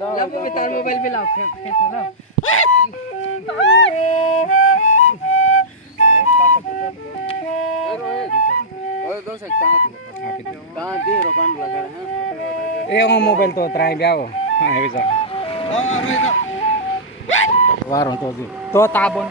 લાવો મે તાર મોબાઈલ બી લાવ ખેંચો લાવ ઓય દો સેક તાં દી રોકાન લગાડે હે એ મોબાઈલ તો ત્રાય બે આવો હા આવી જા વારો તો તાબોન